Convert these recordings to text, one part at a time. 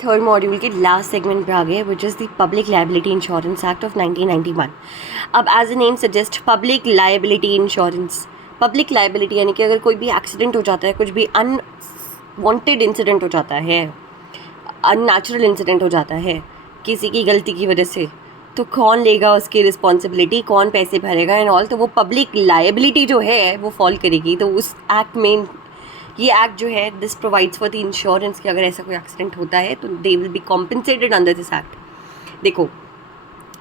Third module के last segment पे आ गए, which is the public liability insurance act of 1991। अब as a name suggest public liability insurance, public liability यानी कि अगर कोई भी एक्सीडेंट हो जाता है, कुछ भी अनवांटेड इंसिडेंट हो जाता है, अननेचुरल इंसिडेंट हो जाता है किसी की गलती की वजह से, तो कौन लेगा उसकी रिस्पॉन्सिबिलिटी, कौन पैसे भरेगा एंड ऑल, तो वो पब्लिक लायबिलिटी जो है वो फॉल करेगी। तो उस एक्ट में ये एक्ट जो है this provides for the insurance कि अगर ऐसा कोई एक्सीडेंट होता है तो they will be compensated under this act. देखो,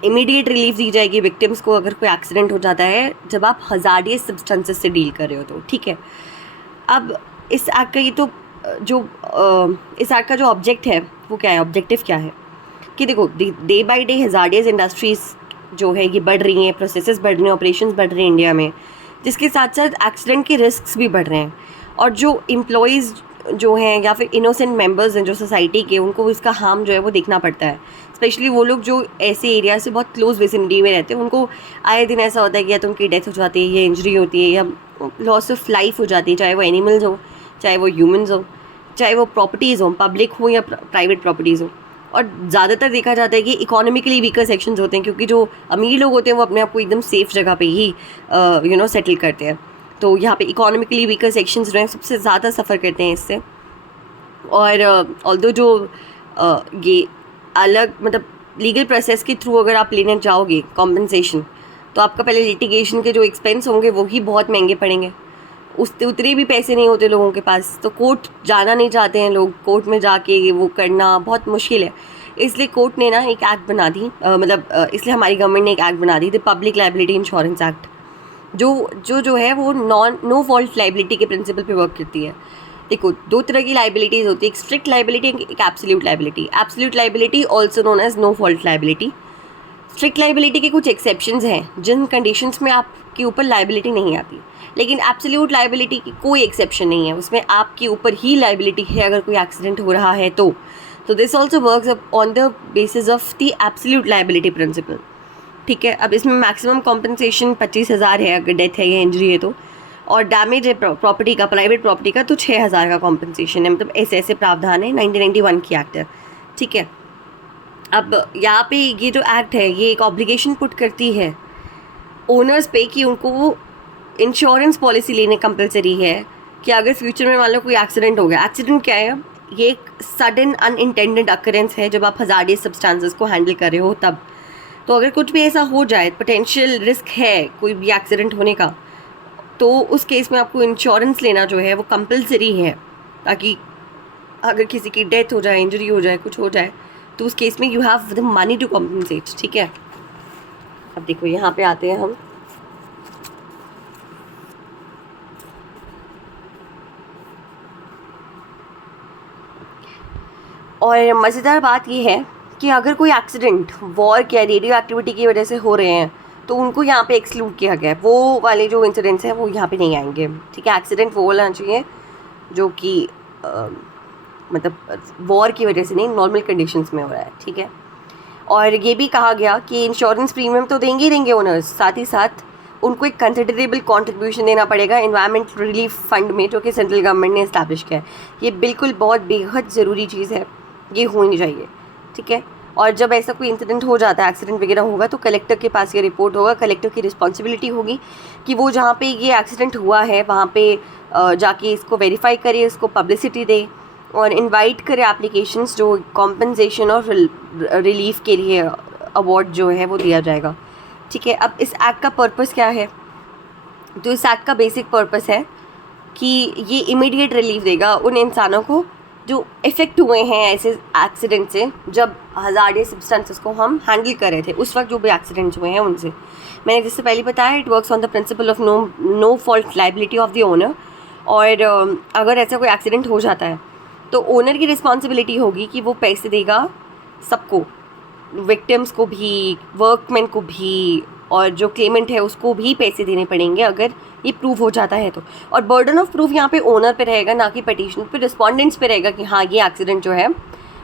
इमीडिएट रिलीफ दी जाएगी विक्टिम्स को अगर कोई एक्सीडेंट हो जाता है जब आप हज़ार्डियस सब्सटेंसेस से डील कर रहे हो तो, ठीक है। अब इस एक्ट का ये तो जो इस एक्ट का जो ऑब्जेक्ट है वो क्या है, ऑब्जेक्टिव क्या है कि देखो day by day hazardous industries जो है ये बढ़ रही हैं, प्रोसेसेस बढ़ रहे हैं, ऑपरेशंस बढ़ रहे हैं इंडिया में, जिसके साथ साथ एक्सीडेंट के रिस्क्स भी बढ़ रहे हैं। और जो एम्प्लॉयज़ जो हैं या फिर इनोसेंट मेंबर्स हैं जो सोसाइटी के, उनको इसका हार्म जो है वो देखना पड़ता है। स्पेशली वो लोग जो ऐसे एरिया से बहुत क्लोज विसिनिटी में रहते हैं, उनको आए दिन ऐसा होता है कि या तो उनकी डेथ हो जाती है, या इंजरी होती है, या लॉस ऑफ लाइफ हो जाती है, चाहे वो एनिमल्स हो, चाहे वो ह्यूमन्स हो, चाहे वो प्रॉपर्टीज़ हो, पब्लिक हो या प्राइवेट प्रॉपर्टीज़ हो। और ज़्यादातर देखा जाता है कि इकोनॉमिकली वीकर सेक्शंस होते हैं, क्योंकि जो अमीर लोग होते हैं वो अपने आप को एकदम सेफ जगह पे ही सेटल करते हैं। तो यहाँ पे इकोनॉमिकली वीकर सेक्शंस जो हैं सबसे ज़्यादा सफ़र करते हैं इससे। और ऑल्दो जो ये अलग मतलब लीगल प्रोसेस के थ्रू अगर आप लेने जाओगे कॉम्पनसेशन, तो आपका पहले लिटिगेशन के जो एक्सपेंस होंगे वो ही बहुत महंगे पड़ेंगे, उतने भी पैसे नहीं होते लोगों के पास, तो कोर्ट जाना नहीं चाहते हैं लोग, कोर्ट में जाके वो करना बहुत मुश्किल है। इसलिए कोर्ट ने ना एक एक्ट बना दी, इसलिए हमारी गवर्नमेंट ने एक एक्ट बना दी, the public liability insurance act, जो है वो नो फॉल्ट लायबिलिटी के प्रिंसिपल पे वर्क करती है। देखो, दो तरह की लायबिलिटीज़ होती है, एक स्ट्रिक्ट लायबिलिटी, एक absolute liability. Absolute liability also known as no fault liability. Strict liability के कुछ एक्सेप्शंस हैं जिन कंडीशंस में आपके ऊपर लायबिलिटी नहीं आती, लेकिन एब्सोल्यूट लायबिलिटी की कोई एक्सेप्शन नहीं है, उसमें आपके ऊपर ही लायबिलिटी है अगर कोई एक्सीडेंट हो रहा है तो this also works on the basis of the absolute liability principle, ठीक है। अब इसमें मैक्सिमम कॉम्पनसेशन 25,000 है अगर डेथ है या इंजरी है तो, और डैमेज है प्रॉपर्टी का, प्राइवेट प्रॉपर्टी का, तो 6,000 का कॉम्पनसेशन है। मतलब ऐसे ऐसे प्रावधान है, 1991 की एक्ट है, ठीक है। अब यहाँ पे ये जो एक्ट है ये एक ऑब्लिगेशन पुट करती है ओनर्स पे कि उनको वो इंश्योरेंस पॉलिसी लेने कंपलसरी है कि अगर फ्यूचर में मान लो कोई एक्सीडेंट हो गया। एक्सीडेंट क्या है, ये एक सडन अनइंटेंडेड अकरेंस है जब आप हज़ार्डियस सब्सटेंसेस को हैंडल कर रहे हो तब। तो अगर कुछ भी ऐसा हो जाए, पोटेंशियल रिस्क है कोई भी एक्सीडेंट होने का, तो उस केस में आपको इंश्योरेंस लेना जो है वो कंपलसरी है, ताकि अगर किसी की डेथ हो जाए, इंजरी हो जाए, कुछ हो जाए, तो उस केस में you have the money to compensate, ठीक है। अब देखो यहाँ पे आते हैं हम, और मज़ेदार बात ये है कि अगर कोई एक्सीडेंट वॉर या रेडियो एक्टिविटी की वजह से हो रहे हैं तो उनको यहाँ पे एक्सक्लूड किया गया है, वो वाले जो इंसिडेंट्स हैं वो यहाँ पे नहीं आएंगे, ठीक है। एक्सीडेंट वो होना चाहिए जो कि मतलब वॉर की वजह से नहीं, नॉर्मल कंडीशंस में हो रहा है, ठीक है। और ये भी कहा गया कि इंश्योरेंस प्रीमियम तो देंगे ही देंगे ओनर्स, साथ ही साथ उनको एक कंसिडरेबल कंट्रीब्यूशन देना पड़ेगा इन्वायरमेंट रिलीफ फंड में, जो कि सेंट्रल गवर्नमेंट ने इस्टेब्लिश किया है। ये बिल्कुल बहुत बेहद ज़रूरी चीज़ है, ये होनी चाहिए, ठीक है। और जब ऐसा कोई इंसिडेंट हो जाता है, एक्सीडेंट वगैरह होगा, तो कलेक्टर के पास ये रिपोर्ट होगा, कलेक्टर की रिस्पॉन्सिबिलिटी होगी कि वो जहाँ पे ये एक्सीडेंट हुआ है वहाँ पे जाके इसको वेरीफाई करे, इसको पब्लिसिटी दे और इनवाइट करे एप्लीकेशंस जो कॉम्पनसेशन और रिलीफ के लिए अवार्ड जो है वो दिया जाएगा, ठीक है। अब इस एक्ट का पर्पस क्या है, तो इस एक्ट का बेसिक पर्पस है कि ये इमीडिएट रिलीफ देगा उन इंसानों को जो इफ़ेक्ट हुए हैं ऐसे एक्सीडेंट से, जब हज़ार्डियस सब्सटेंसेस को हम हैंडल कर रहे थे उस वक्त जो भी एक्सीडेंट्स हुए हैं उनसे। मैंने जिससे पहले बताया, it works on the principle of no fault liability of the owner. और अगर ऐसा कोई एक्सीडेंट हो जाता है तो ओनर की रिस्पॉन्सिबिलिटी होगी कि वो पैसे देगा सबको, विक्टिम्स को भी, वर्कमैन को भी, और जो क्लेमेंट है उसको भी पैसे देने पड़ेंगे अगर ये प्रूव हो जाता है तो। और बर्डन ऑफ प्रूफ यहाँ पे ओनर पे रहेगा, ना कि पिटीशन पे, रिस्पोंडेंट्स पे रहेगा कि हाँ ये एक्सीडेंट जो है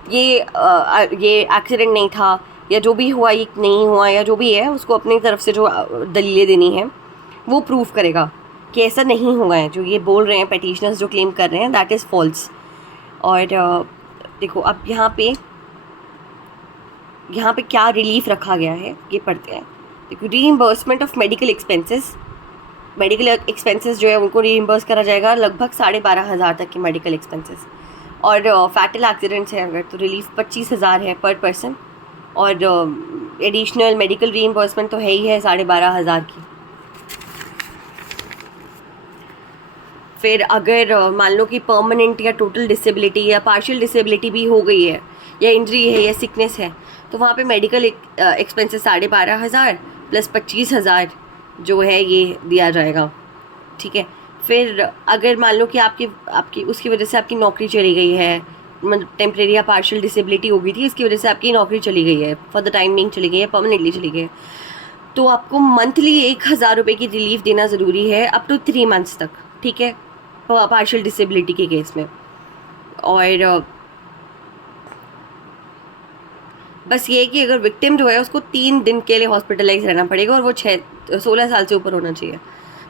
ये एक्सीडेंट नहीं था, या जो भी हुआ ये नहीं हुआ, या जो भी है उसको अपनी तरफ से जो दलीलें देनी है वो प्रूव करेगा कि ऐसा नहीं हुआ है, जो ये बोल रहे हैं पिटीशनर्स जो क्लेम कर रहे हैं दैट इज़ फॉल्स। और देखो अब यहाँ पे क्या रिलीफ रखा गया है ये पढ़ते हैं। देखो, रीइम्बर्समेंट ऑफ मेडिकल एक्सपेंसेस जो है उनको रीइम्बर्स करा जाएगा, लगभग 12,500 तक के मेडिकल एक्सपेंसेस। और फैटल एक्सीडेंट्स है अगर तो रिलीफ 25,000 है पर पर्सन। और एडिशनल मेडिकल रीइम्बर्समेंट तो है ही है 12,500 की। फिर अगर मान लो कि परमानेंट या टोटल डिसेबिलिटी या पार्शियल डिसेबिलिटी भी हो गई है, या इंजरी है या सिकनेस है, तो वहाँ पे मेडिकल एक्सपेंसेस 12,500 प्लस 25,000 जो है ये दिया जाएगा। ठीक है। फिर अगर मान लो कि आपकी उसकी वजह से आपकी नौकरी चली गई है, मतलब टेम्प्रेरी या पार्शियल डिसेबिलिटी हो गई थी, इसकी वजह से आपकी नौकरी चली गई है, फॉर द टाइम बिंग चली गई है, परमानेंटली चली गई है, तो आपको मंथली 1,000 रुपये की रिलीफ देना ज़रूरी है अप टू 3 मंथ्स तक। ठीक है, पार्शियल डिसेबिलिटी के केस में। और बस ये कि अगर विक्टिम जो है उसको 3 दिन के लिए हॉस्पिटलाइज रहना पड़ेगा और वो 16 साल से ऊपर होना चाहिए,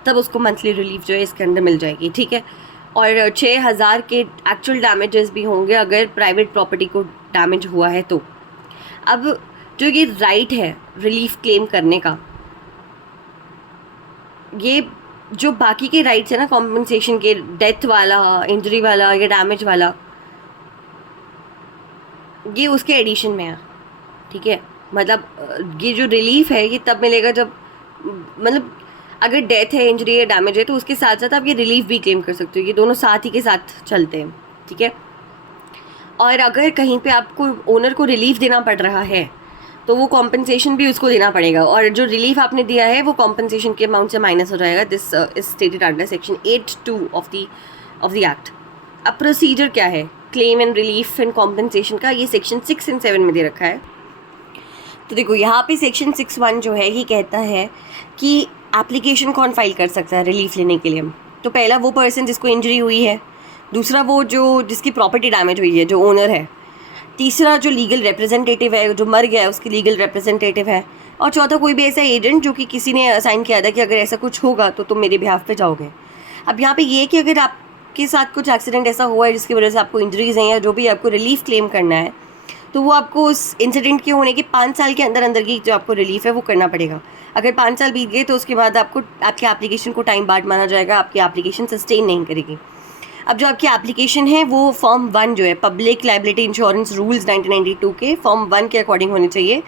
तब उसको मंथली रिलीफ जो है इसके अंदर मिल जाएगी। ठीक है। और 6,000 के एक्चुअल डैमेजेस भी होंगे अगर प्राइवेट प्रॉपर्टी को डैमेज हुआ है तो। अब जो ये राइट है रिलीफ क्लेम करने का, ये जो बाकी के राइट्स है ना कॉम्पनसेशन के, डेथ वाला, इंजरी वाला या डैमेज वाला, ये उसके एडिशन में है। ठीक है, मतलब ये जो रिलीफ है ये तब मिलेगा जब, मतलब अगर डेथ है, इंजरी है, डैमेज है, तो उसके साथ साथ आप ये रिलीफ भी क्लेम कर सकते हो। ये दोनों साथ ही के साथ चलते हैं। ठीक है। और अगर कहीं पे आपको ओनर को रिलीफ देना पड़ रहा है तो वो कॉम्पनसेशन भी उसको देना पड़ेगा, और जो रिलीफ आपने दिया है वो कॉम्पनसेशन के अमाउंट से माइनस हो जाएगा। This is stated under section 8(2) of the act. अब प्रोसीजर क्या है claim and relief and compensation का, ये सेक्शन 6 और 7 में दे रखा है। तो देखो यहाँ पे सेक्शन 6(1) जो है ये कहता है कि एप्लीकेशन कौन फाइल कर सकता है रिलीफ लेने के लिए। तो पहला वो पर्सन जिसको इंजरी हुई है, दूसरा वो जो जिसकी प्रॉपर्टी डैमेज हुई है, जो ओनर है, तीसरा जो लीगल रिप्रेजेंटेटिव है, जो मर गया है उसकी लीगल रिप्रेजेंटेटिव है, और चौथा कोई भी ऐसा एजेंट जो कि किसी ने असाइन किया था कि अगर ऐसा कुछ होगा तो तुम मेरे बिहाफ पे जाओगे। अब यहाँ पे ये कि अगर आपके साथ कुछ एक्सीडेंट ऐसा हुआ है जिसकी वजह से आपको इंजरीज हैं या जो भी आपको रिलीफ क्लेम करना है, तो वो आपको उस इंसिडेंट के होने के 5 साल के अंदर अंदर की जो आपको रिलीफ है वो करना पड़ेगा। अगर 5 साल बीत गए तो उसके बाद आपको आपके एप्लीकेशन को टाइम बार्ड माना जाएगा, आपकी एप्लीकेशन सस्टेन नहीं करेगी। अब जो आपकी एप्लीकेशन है वो फॉर्म 1 जो है पब्लिक लाइबिलिटी इंश्योरेंस रूल्स 1992 के फॉर्म 1 के अकॉर्डिंग होनी चाहिए।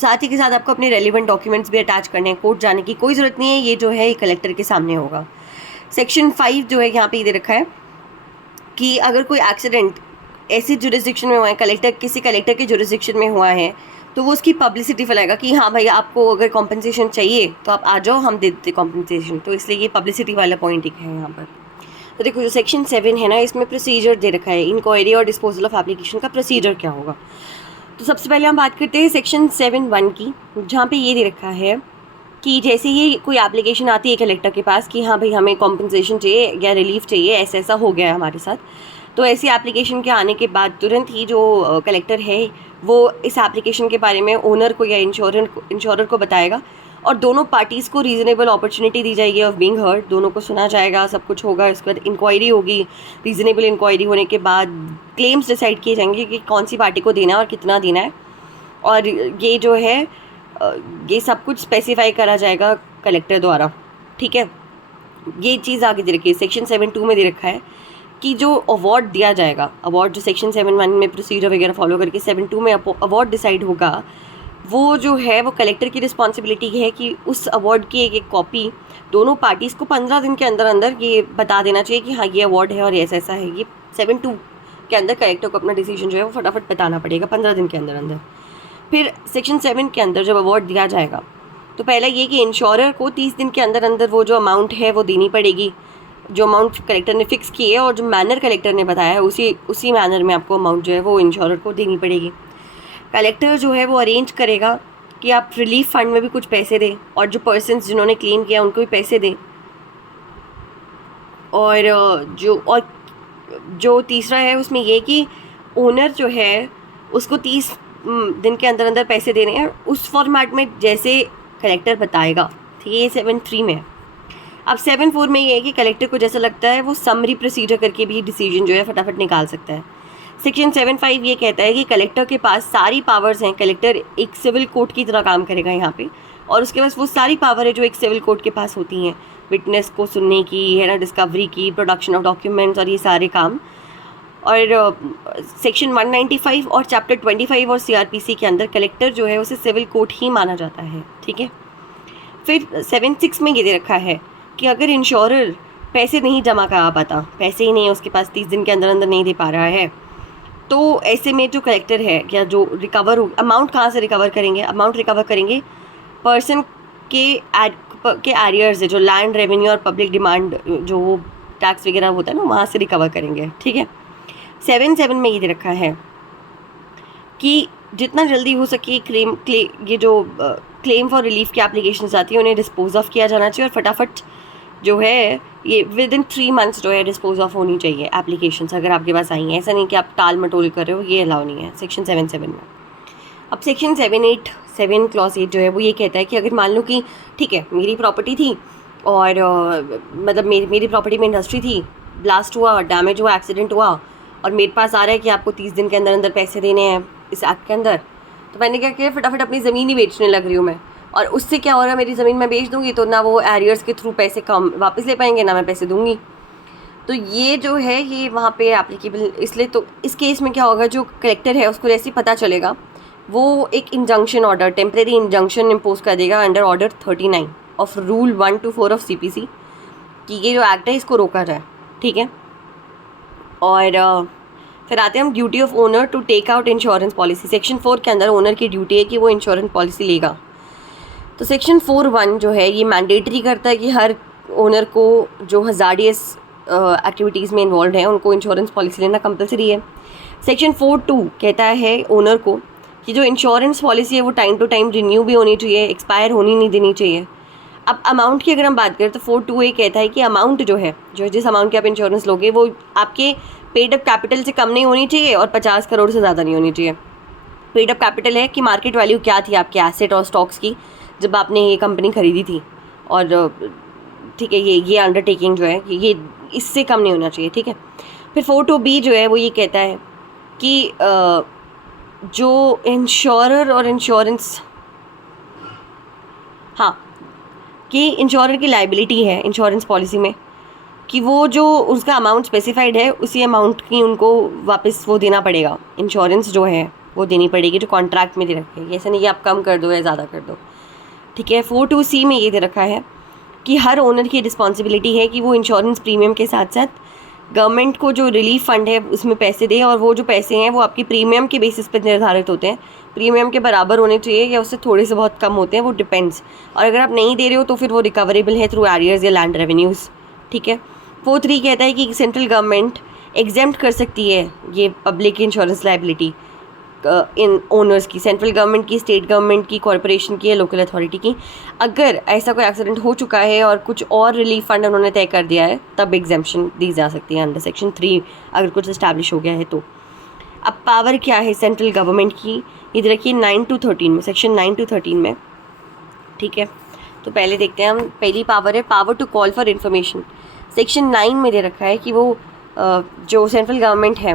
साथ ही के साथ आपको अपने रेलिवेंट डॉक्यूमेंट्स भी अटैच करने हैं। कोर्ट जाने की कोई ज़रूरत नहीं है, ये जो है ये कलेक्टर के सामने होगा। सेक्शन 5 जो है यहाँ पे दे रखा है कि अगर कोई एक्सीडेंट ऐसी जुरिस्डिक्शन में हुआ है, किसी कलेक्टर के जुरिस्डिक्शन में हुआ है, तो वो उसकी पब्लिसिटी फैलाएगा कि हाँ भाई आपको अगर कॉम्पनसेशन चाहिए तो आप आ जाओ, हम दे देते कॉम्पनसेशन। तो इसलिए ये पब्लिसिटी वाला पॉइंट एक है यहाँ पर। तो देखो जो सेक्शन 7 है ना, इसमें प्रोसीजर दे रखा है, इंक्वायरी और डिस्पोजल ऑफ एप्लीकेशन का प्रोसीजर क्या होगा। तो सबसे पहले हम बात करते हैं सेक्शन 7(1) की, जहाँ पे ये दे रखा है कि जैसे ही कोई एप्लीकेशन आती है कलेक्टर के पास कि हाँ भाई हमें कॉम्पनसेशन चाहिए या रिलीफ चाहिए, ऐसा ऐसा हो गया है हमारे साथ, तो ऐसी एप्लीकेशन के आने के बाद तुरंत ही जो कलेक्टर है वो इस एप्लीकेशन के बारे में ओनर को या इंश्योरर को बताएगा, और दोनों पार्टीज़ को रीज़नेबल अपॉर्चुनिटी दी जाएगी ऑफ बीइंग हर्ड। दोनों को सुना जाएगा, सब कुछ होगा, इसके बाद इंक्वायरी होगी। रीज़नेबल इंक्वायरी होने के बाद क्लेम्स डिसाइड किए जाएंगे कि कौन सी पार्टी को देना है और कितना देना है, और ये जो है ये सब कुछ स्पेसिफाई करा जाएगा कलेक्टर द्वारा। ठीक है, ये चीज़ आगे दे रखी है। सेक्शन 7(2) में दे रखा है कि जो अवार्ड दिया जाएगा, अवार्ड जो सेक्शन 7(1) में प्रोसीजर वगैरह फॉलो करके 7(2) में अवार्ड डिसाइड होगा, वो जो है वो कलेक्टर की रिस्पॉन्सिबिलिटी है कि उस अवार्ड की एक कॉपी दोनों पार्टीज़ को 15 दिन के अंदर अंदर ये बता देना चाहिए कि हाँ ये अवार्ड है और ऐसा ऐसा है। ये 7(2) के अंदर कलेक्टर को अपना डिसीजन जो है वो फटाफट बताना पड़ेगा 15 दिन के अंदर अंदर। फिर सेक्शन 7 के अंदर जब अवार्ड दिया जाएगा तो पहला ये कि इंश्योरर को 30 दिन के अंदर अंदर वो जो अमाउंट है वो देनी पड़ेगी, जो अमाउंट कलेक्टर ने फिक्स की है और जो मैनर कलेक्टर ने बताया है उसी मैनर में आपको अमाउंट जो है वो इंश्योरर को देनी पड़ेगी। कलेक्टर जो है वो अरेंज करेगा कि आप रिलीफ फंड में भी कुछ पैसे दें, और जो पर्सन्स जिन्होंने क्लेम किया उनको भी पैसे दें। और जो तीसरा है उसमें ये कि ओनर जो है उसको 30 दिन के अंदर अंदर पैसे देने हैं उस फॉर्मेट में जैसे कलेक्टर बताएगा। ठीक है, ये 7(3) में है। अब 7(4) में ये है कि कलेक्टर को जैसा लगता है वो समरी प्रोसीजर करके भी डिसीजन जो है फटाफट निकाल सकता है। सेक्शन 7(5) ये कहता है कि कलेक्टर के पास सारी पावर्स हैं, कलेक्टर एक सिविल कोर्ट की तरह काम करेगा यहाँ पे, और उसके पास वो सारी पावर है जो एक सिविल कोर्ट के पास होती हैं, विटनेस को सुनने की, है ना, डिस्कवरी की, प्रोडक्शन ऑफ डॉक्यूमेंट्स और ये सारे काम। और सेक्शन 195 और चैप्टर 25 और CRPC के अंदर कलेक्टर जो है उसे सिविल कोर्ट ही माना जाता है, ठीक है। फिर 7(6) में ये दे रखा है कि अगर इंश्योरर पैसे नहीं जमा करा पाता, पैसे ही नहीं है उसके पास, 30 दिन के अंदर अंदर नहीं दे पा रहा है, तो ऐसे में जो कलेक्टर है या जो रिकवर हो, अमाउंट कहाँ से रिकवर करेंगे, अमाउंट रिकवर करेंगे पर्सन के एरियर्स है, जो लैंड रेवेन्यू और पब्लिक डिमांड जो वो टैक्स वगैरह होता है ना, वहाँ से रिकवर करेंगे, ठीक है। 7(7) में ये दे रखा है कि जितना जल्दी हो सके ये जो क्लेम फॉर रिलीफ की एप्लीकेशन आती है उन्हें डिस्पोज ऑफ किया जाना चाहिए, और फटाफट जो है ये विदिन 3 मंथ्स जो है डिस्पोज ऑफ होनी चाहिए एप्लीकेशंस अगर आपके पास आई हैं। ऐसा नहीं कि आप टाल मटोल कर रहे हो, ये अलाउ नहीं है सेक्शन 7(7) में। अब सेक्शन 7(8) क्लॉज 8 जो है वो ये कहता है कि अगर मान लो कि ठीक है मेरी प्रॉपर्टी थी और मतलब मेरी प्रॉपर्टी में इंडस्ट्री थी, ब्लास्ट हुआ, डैमेज हुआ, एक्सीडेंट हुआ, और मेरे पास आ रहा है कि आपको 30 दिन के अंदर अंदर पैसे देने हैं इस एक्ट के अंदर, तो मैंने क्या किया, फटाफट अपनी ज़मीन ही बेचने लग रही हूँ मैं। और उससे क्या हो रहा है, मेरी ज़मीन मैं बेच दूँगी तो ना वो एरियर्स के थ्रू पैसे कम वापस ले पाएंगे, ना मैं पैसे दूँगी। तो ये जो है ये वहाँ पे एप्लीकेबल, इसलिए तो इस केस में क्या होगा, जो कलेक्टर है उसको जैसे ही पता चलेगा वो एक injunction order, temporary injunction impose कर देगा under order 39 of rule 1 to 4 of CPC कि ये जो एक्ट है इसको रोका जाए, ठीक है। और फिर आते हैं हम duty of owner to take out insurance policy. Section 4 के अंदर ओनर की ड्यूटी है कि वो इंश्योरेंस पॉलिसी लेगा। तो सेक्शन 4(1) जो है ये मैंडेटरी करता है कि हर ओनर को जो हज़ार्डियस एक्टिविटीज़ में इन्वॉल्व हैं उनको इंश्योरेंस पॉलिसी लेना कंपलसरी है। सेक्शन 4(2) कहता है ओनर को कि जो इंश्योरेंस पॉलिसी है वो टाइम टू टाइम रिन्यू भी होनी चाहिए, एक्सपायर होनी नहीं देनी चाहिए। अब अमाउंट की अगर हम बात करें तो 4(2) ये कहता है कि अमाउंट जो है, जो जिस अमाउंट की आप इंश्योरेंस लोगे वो आपके पेड अप कैपिटल से कम नहीं होनी चाहिए और 50 करोड़ से ज़्यादा नहीं होनी चाहिए। पेड अप कैपिटल है कि मार्केट वैल्यू क्या थी आपके एसेट और स्टॉक्स की जब आपने ये कंपनी खरीदी थी, और ठीक है ये अंडरटेकिंग जो है कि ये इससे कम नहीं होना चाहिए, ठीक है। फिर 4(2)B जो है वो ये कहता है कि जो इंश्योरर और इंश्योरेंस, हाँ, कि इंश्योरर की लाइबिलिटी है इंश्योरेंस पॉलिसी में कि वो जो उसका अमाउंट स्पेसिफाइड है उसी अमाउंट की उनको वापस वो देना पड़ेगा, इंश्योरेंस जो है वो देनी पड़ेगी जो कॉन्ट्रैक्ट में दे रखी है। ऐसा नहीं कि आप कम कर दो या ज़्यादा कर दो, ठीक है। 4(2)C में ये दे रखा है कि हर ओनर की रिस्पॉन्सिबिलिटी है कि वो इंश्योरेंस प्रीमियम के साथ साथ गवर्नमेंट को जो रिलीफ फंड है उसमें पैसे दे, और वो जो पैसे हैं वो आपकी प्रीमियम के बेसिस पे निर्धारित होते हैं, प्रीमियम के बराबर होने चाहिए या उससे थोड़े से बहुत कम होते हैं, वो डिपेंड्स। और अगर आप नहीं दे रहे हो तो फिर वो रिकवरेबल है थ्रू एरियर्स या लैंड रेवेन्यूज़, ठीक है। 4(3) कहता है कि सेंट्रल गवर्नमेंट एग्जेम्प्ट कर सकती है ये public insurance liability in owners की, सेंट्रल गवर्नमेंट की, स्टेट गवर्नमेंट की, कॉरपोरेशन की या लोकल अथॉरिटी की। अगर ऐसा कोई एक्सीडेंट हो चुका है और कुछ और रिलीफ फंड उन्होंने तय कर दिया है तब एग्जेम्पशन दी जा सकती है अंडर सेक्शन 3 अगर कुछ इस्टेब्लिश हो गया है तो। अब पावर क्या है सेंट्रल गवर्नमेंट की, ये देखिए 9 to 13 में, सेक्शन 9 to 13 में, ठीक है। तो पहले देखते हैं हम, पहली पावर है power to call for information. Section 9 में दे रखा है कि वो जो सेंट्रल गवर्नमेंट है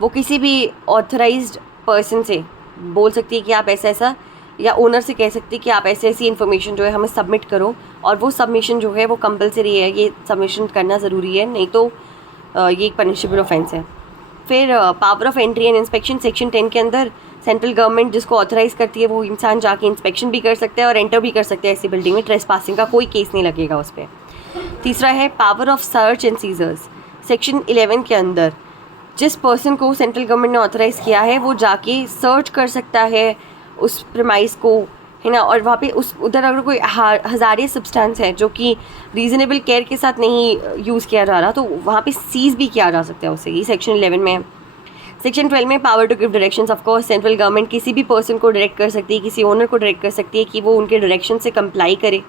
वो किसी भी ऑथराइज्ड पर्सन से बोल सकती है कि आप ऐसा ऐसा, या ओनर से कह सकती है कि आप ऐसी ऐसी इन्फॉर्मेशन जो है हमें सबमिट करो, और वो सबमिशन जो है वो कंपलसरी है, ये सबमिशन करना ज़रूरी है, नहीं तो ये एक पनिशेबल ऑफेंस है। फिर power of entry and inspection, section 10 के अंदर सेंट्रल गवर्नमेंट जिसको ऑथराइज़ करती है वो इंसान जाके इंस्पेक्शन भी कर सकता है और एंटर भी कर सकते हैं ऐसी बिल्डिंग में, ट्रेसपासिंग का कोई केस नहीं लगेगा उस पर। तीसरा है power of search and seizures, section 11 के अंदर जिस पर्सन को सेंट्रल गवर्नमेंट ने ऑथराइज़ किया है वो जाके सर्च कर सकता है उस प्रेमाइस को, है ना, और वहाँ पे उस उधर अगर कोई हज़ारे सब्सटेंस है जो कि रीज़नेबल केयर के साथ नहीं यूज़ किया जा रहा तो वहाँ पे सीज़ भी किया जा सकता है उससे, ये सेक्शन 11 में है। सेक्शन 12 में power to give directions, of course central government किसी भी पर्सन को डायरेक्ट कर सकती है, किसी ओनर को डायरेक्ट कर सकती है कि वो उनके डायरेक्शन से कंप्लाई करे।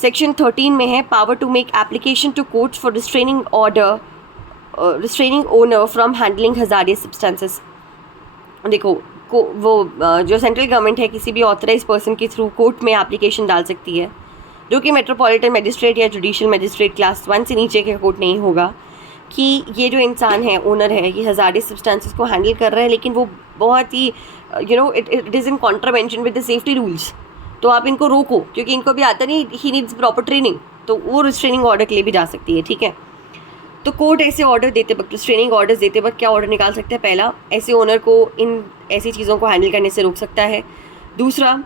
सेक्शन 13 में है power to make application to courts for restraining order, restraining owner from handling hazardous substances. देखो वो जो सेंट्रल गवर्नमेंट है किसी भी ऑथराइज पर्सन के थ्रू कोर्ट में एप्लीकेशन डाल सकती है, जो कि मेट्रोपॉलिटन मजिस्ट्रेट या जुडिशियल मजिस्ट्रेट क्लास 1 से नीचे के कोर्ट नहीं होगा, कि ये जो इंसान है, ओनर है, ये हज़ार्डस सब्सटेंसेस को हैंडल कर रहा है, लेकिन वो बहुत ही it is in contravention with the safety rules, तो आप इनको रोको, क्योंकि इनको भी आता नहीं, ही नीड्स प्रॉपर ट्रेनिंग, तो वो रिस्ट्रेनिंग ऑर्डर के लिए भी जा सकती है। ठीक है, तो कोर्ट ऐसे ऑर्डर देते वक्त, रिस्ट्रेनिंग ऑर्डर्स देते वक्त क्या ऑर्डर निकाल सकता है? पहला, ऐसे ओनर को इन ऐसी चीज़ों को हैंडल करने से रोक सकता है। दूसरा,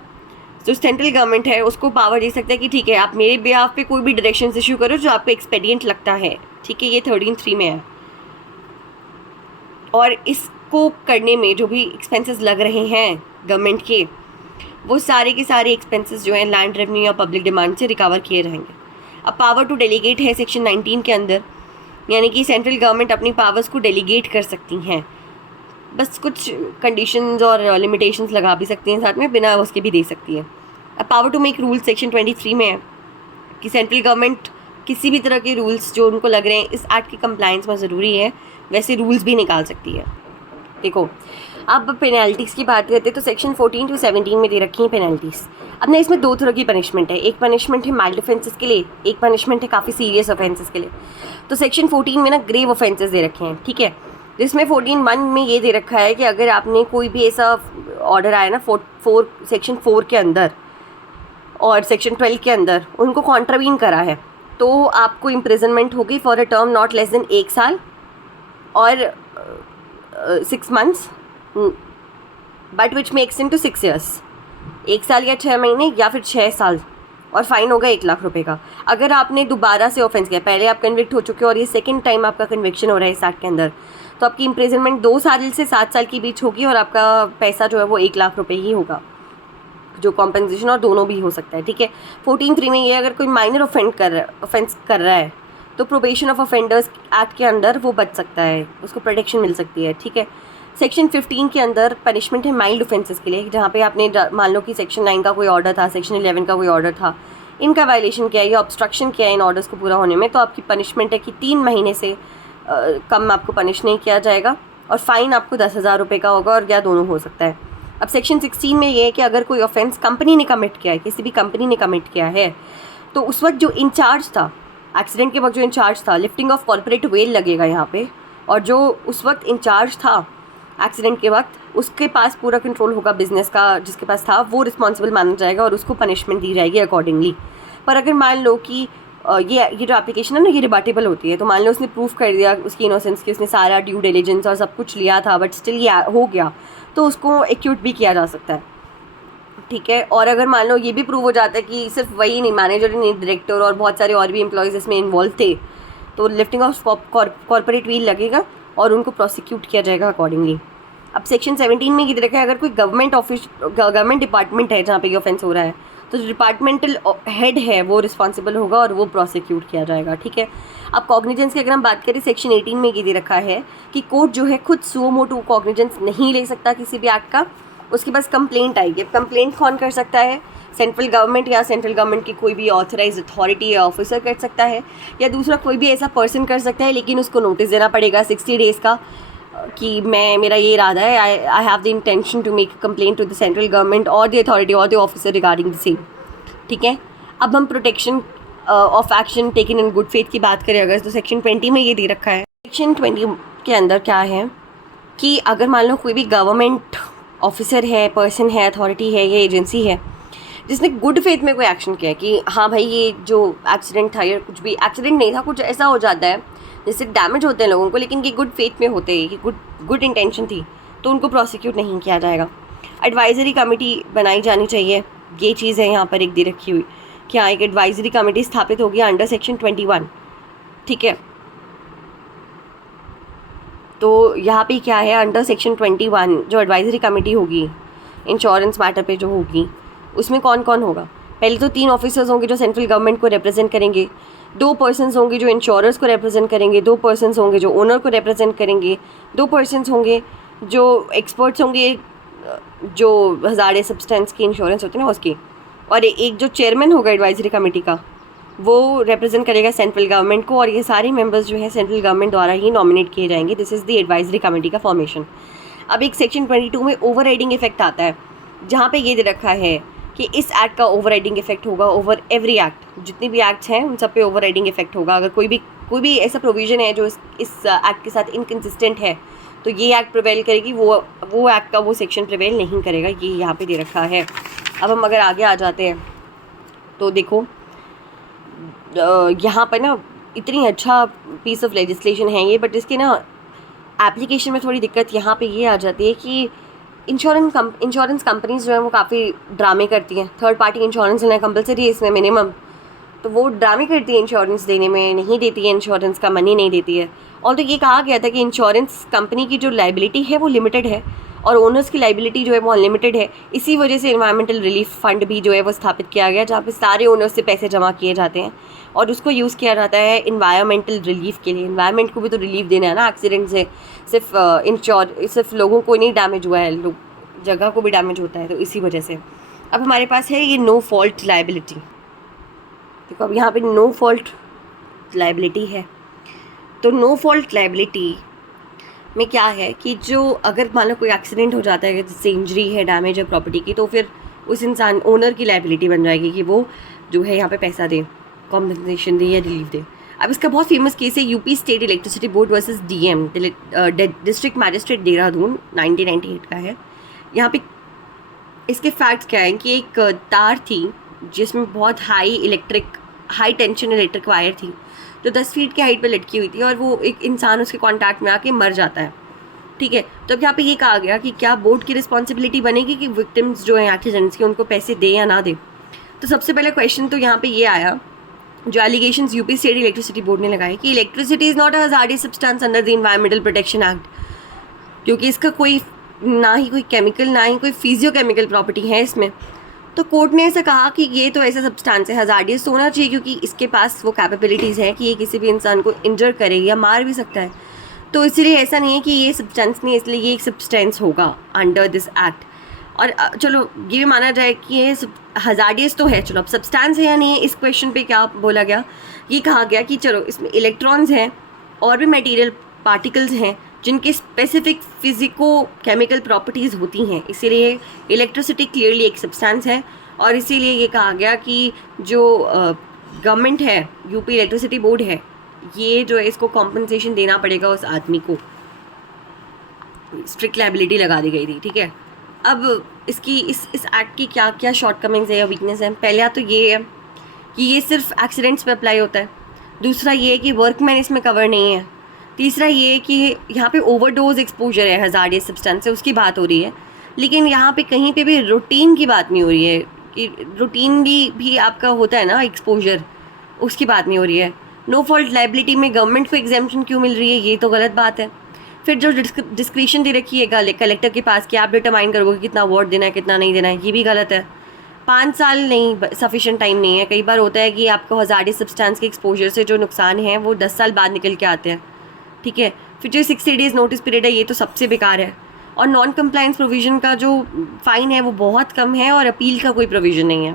जो सेंट्रल गवर्नमेंट है उसको पावर दे सकता है कि ठीक है, आप मेरे बिहाफ पे कोई भी डायरेक्शंस इशू करो जो आपको एक्सपेडिएंट लगता है। ठीक है, ये 13(3) में है। और इसको करने में जो भी एक्सपेंसेस लग रहे हैं गवर्नमेंट के, वो सारे के सारे एक्सपेंसेस जो हैं लैंड रेवेन्यू या पब्लिक डिमांड से रिकवर किए रहेंगे। अब पावर टू डेलीगेट है सेक्शन 19 के अंदर, यानी कि सेंट्रल गवर्नमेंट अपनी पावर्स को डेलीगेट कर सकती हैं, बस कुछ कंडीशंस और लिमिटेशंस लगा भी सकती हैं साथ में, बिना उसके भी दे सकती है। अब power to make rules section 23 में है कि सेंट्रल गवर्नमेंट किसी भी तरह के रूल्स जो उनको लग रहे हैं इस एक्ट की कंप्लायंस में ज़रूरी है, वैसे रूल्स भी निकाल सकती है। देखो, अब पेनल्टीज़ की बात करते हैं तो सेक्शन 14 to 17 में दे रखी हैं पेनल्टीज़। अब ना इसमें दो तरह की पनिशमेंट है, एक पनिशमेंट है माइल्ड ऑफेंसेस के लिए, एक पनिशमेंट है काफ़ी सीरियस ऑफेंसेस के लिए। तो सेक्शन 14 में ना ग्रेव ऑफेंसेस दे रखे हैं। ठीक है, जिसमें 14(1) में ये दे रखा है कि अगर आपने कोई भी ऐसा ऑर्डर आया ना सेक्शन 4 के अंदर और सेक्शन 12 के अंदर उनको कॉन्ट्रावीन करा है, तो आपको इम्प्रिजनमेंट होगी for a term not less than 1 साल और 6 months but which makes in to 6 years, 1 साल या 6 महीने या फिर 6 साल, और फाइन होगा 1 लाख रुपए का। अगर आपने दोबारा से ऑफेंस किया, पहले आप कन्विक्ट हो चुके हो और ये सेकंड टाइम आपका कन्विक्शन हो रहा है इस एक्ट के अंदर, तो आपकी इम्प्रिजनमेंट 2 साल से 7 साल के बीच होगी और आपका पैसा जो है वो 1 लाख रुपए ही होगा, जो कॉम्पनसेशन और दोनों भी हो सकता है। ठीक है, 14(3) में ये अगर कोई माइनर ऑफेंस कर रहा है तो प्रोबेशन ऑफ ऑफेंडर्स एक्ट के अंदर वो बच सकता है, उसको प्रोटेक्शन मिल सकती है। ठीक है, सेक्शन 15 के अंदर पनिशमेंट है माइल्ड ऑफेंसेस के लिए, जहाँ पे आपने मान लो कि सेक्शन 9 का कोई ऑर्डर था, सेक्शन 11 का कोई ऑर्डर था, इनका वायलेशन किया या ऑब्स्ट्रक्शन किया इन ऑर्डर्स को पूरा होने में, तो आपकी पनिशमेंट है कि 3 महीने से कम आपको पनिश नहीं किया जाएगा और फाइन आपको 10,000 रुपये का होगा, और या दोनों हो सकता है। अब सेक्शन 16 में ये है कि अगर कोई ऑफेंस कंपनी ने कमिट किया है, किसी भी कंपनी ने कमिट किया है, तो उस वक्त जो इंचार्ज था, एक्सीडेंट के वक्त जो इंचार्ज था, लिफ्टिंग ऑफ कॉर्पोरेट वेल लगेगा यहाँ पे, और जो उस वक्त इंचार्ज था एक्सीडेंट के वक्त, उसके पास पूरा कंट्रोल होगा बिजनेस का, जिसके पास था वो रिस्पॉन्सिबल माना जाएगा और उसको पनिशमेंट दी जाएगी अकॉर्डिंगली। पर अगर मान लो कि ये जो एप्लीकेशन है ना, ये रिबाटेबल होती है, तो मान लो उसने प्रूफ कर दिया उसकी इनोसेंस की, उसने सारा ड्यू डिलिजेंस और सब कुछ लिया था, बट स्टिल ये हो गया, तो उसको एक्यूट भी किया जा सकता है। ठीक है, और अगर मान लो ये भी प्रूव हो जाता है कि सिर्फ वही नहीं, मैनेजर नहीं, डायरेक्टर और बहुत सारे और भी एम्प्लॉयज़ इसमें इन्वॉल्व थे, तो लिफ्टिंग ऑफ कॉर्पोरेट वील लगेगा और उनको प्रोसिक्यूट किया जाएगा अकॉर्डिंगली। अब सेक्शन 17 में ये देखा है, अगर कोई गवर्नमेंट डिपार्टमेंट है जहाँ पे ये ऑफेंस हो रहा है, तो जो डिपार्टमेंटल हेड है वो रिस्पॉन्सिबल होगा और वो प्रोसिक्यूट किया जाएगा। ठीक है, अब कॉग्निजेंस की अगर हम बात करें, सेक्शन 18 में ये दे रखा है कि कोर्ट जो है खुद सुओ मोटो कॉग्निजेंस नहीं ले सकता किसी भी एक्ट का, उसके पास कंप्लेंट आएगी। अब कंप्लेंट कौन कर सकता है? सेंट्रल गवर्नमेंट या सेंट्रल गवर्नमेंट की कोई भी ऑथराइज अथॉरिटी या ऑफिसर कर सकता है, या दूसरा कोई भी ऐसा पर्सन कर सकता है, लेकिन उसको नोटिस देना पड़ेगा 60 days का कि मेरा ये इरादा है, I have the intention to make complaint to the central government और द अथॉरिटी और the officer regarding the same. ठीक है, अब हम protection of action taken in good faith की बात करें अगर, तो सेक्शन 20 में ये दे रखा है। सेक्शन 20 के अंदर क्या है कि अगर मान लो कोई भी गवर्नमेंट ऑफिसर है, पर्सन है, अथॉरिटी है या एजेंसी है जिसने गुड फेथ में कोई एक्शन किया है कि हाँ भाई ये जो एक्सीडेंट था, या कुछ भी एक्सीडेंट नहीं था, कुछ ऐसा हो जाता है जिससे डैमेज होते हैं लोगों को, लेकिन ये गुड फेथ में होते हैं, कि गुड इंटेंशन थी, तो उनको प्रोसिक्यूट नहीं किया जाएगा। एडवाइज़री कमेटी बनाई जानी चाहिए, ये चीज़ है यहाँ पर एक दे रखी हुई कि हाँ एक एडवाइज़री कमेटी स्थापित होगी अंडर सेक्शन 21। ठीक है, तो यहाँ पे क्या है, अंडर सेक्शन 21 जो एडवाइज़री कमेटी होगी इंश्योरेंस मैटर पे जो होगी, उसमें कौन कौन होगा? पहले तो 3 ऑफिसर्स होंगे जो सेंट्रल गवर्नमेंट को रिप्रेजेंट करेंगे, 2 पर्सन्स होंगे जो इंश्योरर्स को रिप्रेजेंट करेंगे, 2 पर्सन्स होंगे जो ओनर को रिप्रेजेंट करेंगे, 2 पर्सन्स होंगे जो एक्सपर्ट्स होंगे जो हज़ारे सब्सटेंस की इंश्योरेंस होती है ना उसकी, और एक जो चेयरमैन होगा एडवाइजरी कमेटी का, वो रिप्रेजेंट करेगा सेंट्रल गवर्नमेंट को, और ये सारे मेंबर्स जो है सेंट्रल गवर्नमेंट द्वारा ही नॉमिनेट किए जाएंगे। This is the advisory committee का फॉर्मेशन। अब एक सेक्शन 22 में ओवर राइडिंग इफेक्ट आता है, जहाँ पे ये दे रखा है कि इस एक्ट का ओवर राइडिंग इफेक्ट होगा ओवर एवरी एक्ट, जितने भी एक्ट्स हैं उन सब पे ओवर राइडिंग इफेक्ट होगा। अगर कोई भी ऐसा प्रोविज़न है जो इस एक्ट के साथ इनकन्सिस्टेंट है तो ये एक्ट प्रिवेल करेगी, वो एक्ट का वो सेक्शन प्रिवेल नहीं करेगा। ये यहाँ पे दे रखा है। अब हम अगर आगे आ जाते हैं तो देखो यहाँ पर ना इतनी अच्छा पीस ऑफ लेजिस्लेशन है ये, बट इसके ना एप्लीकेशन में थोड़ी दिक्कत यहाँ पे ये आ जाती है कि इंश्योरेंस कंपनीज जो है वो काफ़ी ड्रामे करती हैं। थर्ड पार्टी इंश्योरेंस लेना कंपलसरी है इसमें मिनिमम, तो वो ड्रामे करती है इंश्योरेंस देने में, नहीं देती है इंश्योरेंस का मनी नहीं देती है। और तो ये कहा गया था कि इंश्योरेंस कंपनी की जो लाइबिलिटी है वो लिमिटेड है और ओनर्स की लाइबिलिटी जो है वो अनलिमिटेड है। इसी वजह से एनवायरमेंटल रिलीफ फंड भी जो है वो स्थापित किया गया, जहाँ पे सारे ओनर्स से पैसे जमा किए जाते हैं और उसको यूज़ किया जाता है इन्वायरमेंटल रिलीफ के लिए। इन्वायरमेंट को भी तो रिलीफ देना है ना एक्सीडेंट से, सिर्फ लोगों को नहीं डैमेज हुआ है, जगह को भी डैमेज होता है, तो इसी वजह से। अब हमारे पास है ये नो फॉल्ट लाइबिलिटी। देखो अब यहाँ पे नो फॉल्ट लाइबिलिटी है, तो नो फॉल्ट लाइबिलिटी में क्या है कि जो अगर मान लो कोई एक्सीडेंट हो जाता है जिससे इंजरी है, डैमेज है प्रॉपर्टी की, तो फिर उस इंसान ओनर की लाइबिलिटी बन जाएगी कि वो जो है यहाँ पे पैसा दे, कॉम्पनसेशन दे या रिलीफ दे। अब इसका बहुत फेमस केस है UP state electricity board versus DM, district magistrate Dehradun, 1998 का है। यहाँ पे इसके फैक्ट्स क्या हैं कि एक तार थी जिसमें बहुत हाई टेंशन इलेक्ट्रिक वायर थी जो 10 फीट की हाइट पे लटकी हुई थी और वो एक इंसान उसके कांटेक्ट में आके मर जाता है। ठीक है, तो अब यहाँ पे ये कहा गया कि क्या बोर्ड की रिस्पॉन्सिबिलिटी बनेगी कि विक्टिम्स जो हैं एक्सीडेंट्स के उनको पैसे दे या ना दे। तो सबसे पहले क्वेश्चन तो यहाँ पे ये आया, जो allegations UP state electricity board ने लगाए कि electricity is not a hazardous substance under the environmental protection act, क्योंकि इसका कोई ना ही कोई केमिकल ना ही कोई फिजियोकेमिकल प्रॉपर्टी है इसमें। तो कोर्ट ने ऐसा कहा कि ये तो ऐसा सब्सटेंस है, हज़ार्डियस तो होना चाहिए क्योंकि इसके पास वो कैपेबिलिटीज़ हैं कि ये किसी भी इंसान को इंजर करे या मार भी सकता है। तो इसलिए ऐसा नहीं है कि ये सब्सटेंस नहीं, इसलिए ये एक सब्सटेंस होगा अंडर दिस एक्ट। और चलो ये भी माना जाए कि ये हज़ार्डियस तो है, चलो अब सब्सटेंस है या नहीं है, इस क्वेश्चन पे क्या बोला गया, ये कहा गया कि चलो इसमें इलेक्ट्रॉन्स हैं और भी मटेरियल पार्टिकल्स हैं जिनके स्पेसिफिक फिजिको केमिकल प्रॉपर्टीज़ होती हैं, इसीलिए इलेक्ट्रिसिटी क्लियरली एक सब्सटेंस है। और इसीलिए ये कहा गया कि जो गवर्नमेंट है, यूपी इलेक्ट्रिसिटी बोर्ड है, ये जो है इसको कॉम्पनसेशन देना पड़ेगा उस आदमी को, स्ट्रिक्ट लाइबिलिटी लगा दी गई थी। ठीक है, अब इसकी इस एक्ट की क्या क्या शॉर्टकमिंग्स है या वीकनेस है। पहला तो ये है कि ये सिर्फ एक्सीडेंट्स में अप्लाई होता है, दूसरा ये है कि वर्कमैन इसमें कवर नहीं है, तीसरा ये कि यहाँ पे ओवरडोज एक्सपोजर है हज़ार्डियस सब्सटेंस से, उसकी बात हो रही है। लेकिन यहाँ पे कहीं पे भी रूटीन की बात नहीं हो रही है कि रूटीनली भी आपका होता है ना एक्सपोजर, उसकी बात नहीं हो रही है। नो फॉल्ट लाइबिलिटी में गवर्नमेंट को एग्जेम्पशन क्यों मिल रही है, ये तो गलत बात है। फिर जो डिस्क्रिशन दे रखी है कलेक्टर के पास कि आप डिटरमाइन करोगे कितना अवार्ड देना है कितना नहीं देना है, ये भी गलत है। 5 साल नहीं सफिशिएंट टाइम नहीं है। कई बार होता है कि आपको हज़ार्डियस सब्सटेंस के एक्सपोजर से जो नुकसान है वो 10 साल बाद निकल के आते हैं। ठीक है, फिर जो 60 डेज़ नोटिस पीरियड है ये तो सबसे बेकार है। और नॉन कंप्लायंस प्रोविज़न का जो फ़ाइन है वो बहुत कम है और अपील का कोई प्रोविज़न नहीं है।